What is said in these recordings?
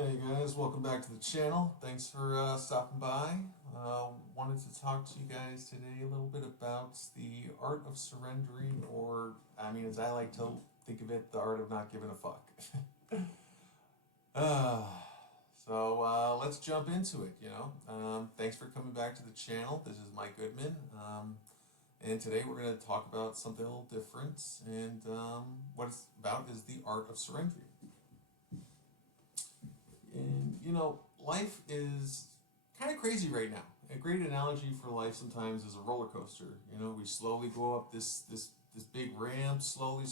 Hey guys, welcome back to the channel. Thanks for stopping by. Wanted to talk to you guys today a little bit about the art of surrendering, or, as I like to think of it, the art of not giving a fuck. uh, let's jump into it. Thanks for coming back to the channel. This is Mike Goodman. And today we're going to talk about something a little different. And what it's about is the art of surrendering. And life is kind of crazy right now. A great analogy for life sometimes is a roller coaster. We slowly go up this big ramp, slowly,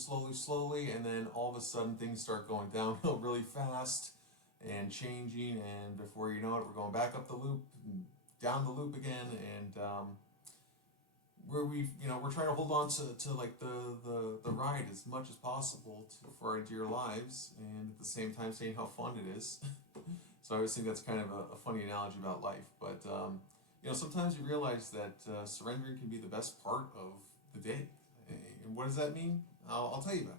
and then all of a sudden things start going downhill really fast and changing, and before you know it, we're going back up the loop, and down the loop again, and where we're trying to hold on to like the ride as much as possible for our dear lives, and at the same time saying how fun it is. So I always think that's kind of a funny analogy about life. But sometimes you realize that surrendering can be the best part of the day. And what does that mean? I'll tell you about it.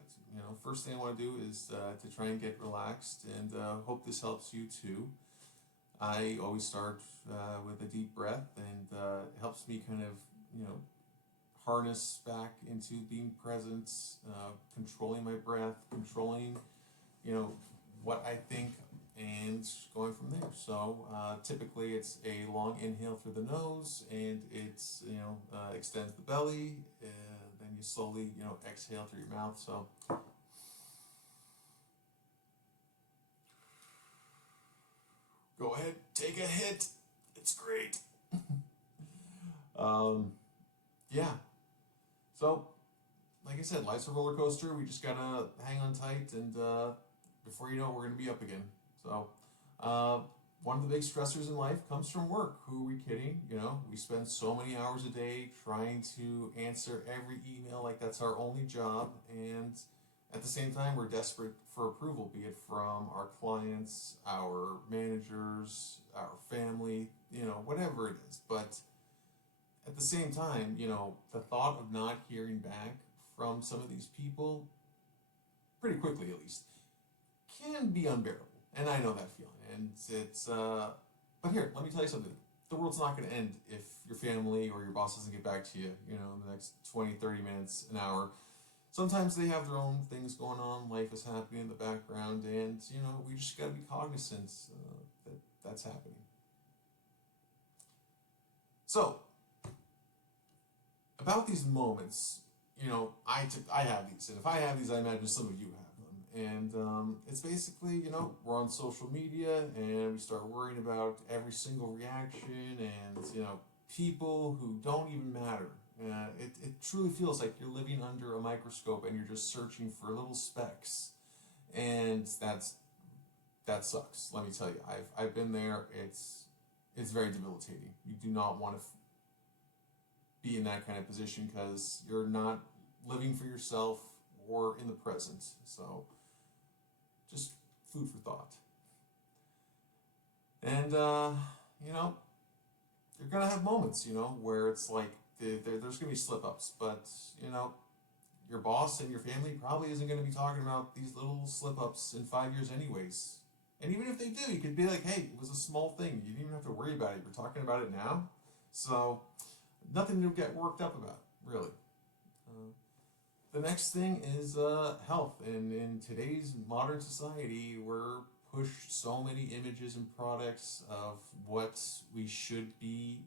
First thing I want to do is to try and get relaxed, and hope this helps you too. I always start with a deep breath, and it helps me kind of harness back into being present, controlling my breath, controlling what I think, and going from there. So typically it's a long inhale through the nose, and it's extends the belly, and then you slowly exhale through your mouth. So go ahead, take a hit. It's great. Yeah. So, like I said, life's a roller coaster. We just gotta hang on tight, and before you know it, we're gonna be up again. So, one of the big stressors in life comes from work. Who are we kidding? We spend so many hours a day trying to answer every email like that's our only job, and at the same time, we're desperate for approval, be it from our clients, our managers, our family, whatever it is. But at the same time, the thought of not hearing back from some of these people, pretty quickly at least, can be unbearable. And I know that feeling. And but here, let me tell you something. The world's not going to end if your family or your boss doesn't get back to you, in the next 20, 30 minutes, an hour. Sometimes they have their own things going on, life is happening in the background, and, we just got to be cognizant that that's happening. So, about these moments, I have these, and if I have these, I imagine some of you have them. And it's basically, we're on social media, and we start worrying about every single reaction, and people who don't even matter. It truly feels like you're living under a microscope, and you're just searching for little specks, and that sucks. Let me tell you, I've been there. It's very debilitating. You do not want to be in that kind of position, because you're not living for yourself or in the present. So just food for thought. And you're gonna have moments where it's like there's gonna be slip-ups, but your boss and your family probably isn't gonna be talking about these little slip-ups in 5 years anyways. And even if they do, you could be like, hey, it was a small thing, you didn't even have to worry about it, we're talking about it now. So nothing to get worked up about, really. The next thing is health. And in today's modern society, we're pushed so many images and products of what we should be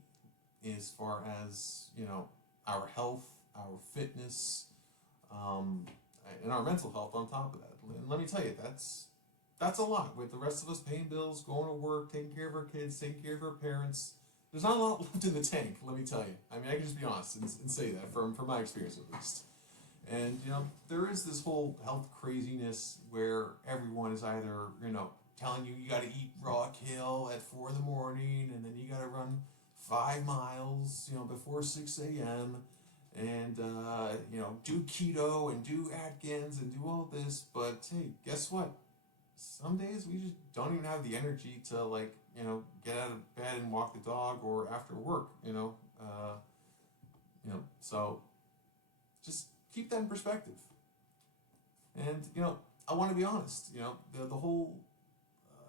as far as, our health, our fitness, and our mental health on top of that. And let me tell you, that's a lot. With the rest of us paying bills, going to work, taking care of our kids, taking care of our parents, there's not a lot left in the tank, let me tell you. I can just be honest and say that from my experience at least. And there is this whole health craziness where everyone is either telling you got to eat raw kale at 4 in the morning, and then you got to run 5 miles before 6 a.m. and do keto and do Atkins and do all this. But hey, guess what? Some days we just don't even have the energy to get out of bed and walk the dog, or after work, so just keep that in perspective. And I want to be honest, the whole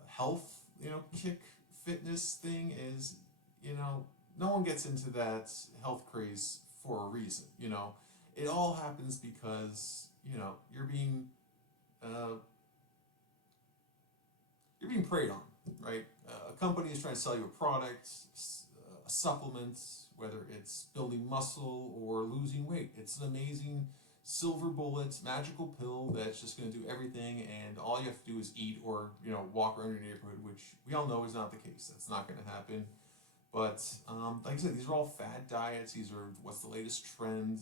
health kick fitness thing is, you know, no one gets into that health craze for a reason. You know, it all happens because, you know, uh, you're being preyed on, right? A company is trying to sell you a product, a supplement, whether it's building muscle or losing weight. It's an amazing silver bullet, magical pill that's just going to do everything, and all you have to do is eat or, you know, walk around your neighborhood, which we all know is not the case. That's not going to happen. But like I said, these are all fad diets. These are what's the latest trend.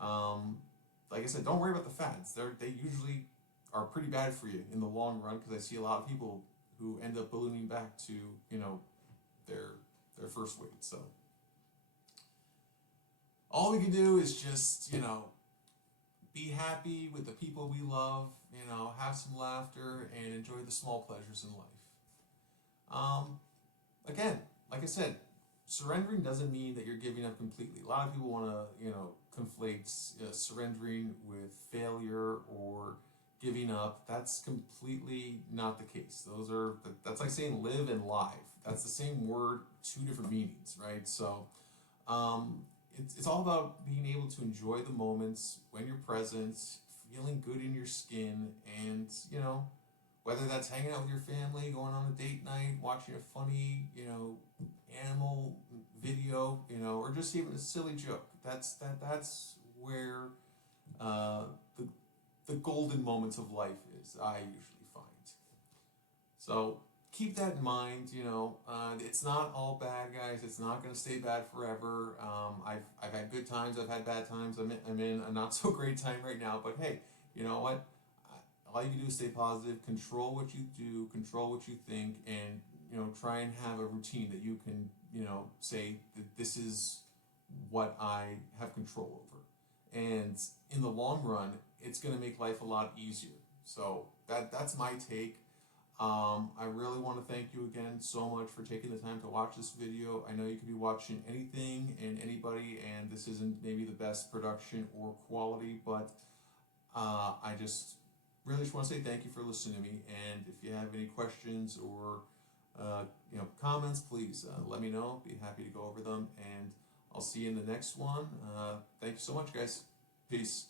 Um, like I said, don't worry about the fads. They usually are pretty bad for you in the long run, because I see a lot of people who end up ballooning back to, you know, their their first weight. So all we can do is just, you know, be happy with the people we love, you know, have some laughter and enjoy the small pleasures in life. Um, Again, like I said, surrendering doesn't mean that you're giving up completely. A lot of people want to, you know, conflate surrendering with failure or giving up. That's completely not the case. That's like saying live and live. That's the same word, two different meanings, right? So, it's all about being able to enjoy the moments when you're present, feeling good in your skin, and, you know, whether that's hanging out with your family, going on a date night, watching a funny, you know, animal video, you know, or just even a silly joke. That's where uh, the the golden moments of life is, I usually find. So keep that in mind. You know, it's not all bad, guys. It's not going to stay bad forever. I've had good times. I've had bad times. I'm in a not so great time right now. But hey, you know what? All you can do is stay positive. Control what you do. Control what you think, and, you know, try and have a routine that you can, you know, say that this is what I have control over. And in the long run, it's going to make life a lot easier. So that's my take. I really want to thank you again so much for taking the time to watch this video. I know you could be watching anything and anybody, and this isn't maybe the best production or quality, but I just want to say thank you for listening to me. And if you have any questions or you know, comments, please let me know. Be happy to go over them, and I'll see you in the next one. Thank you so much, guys. Peace.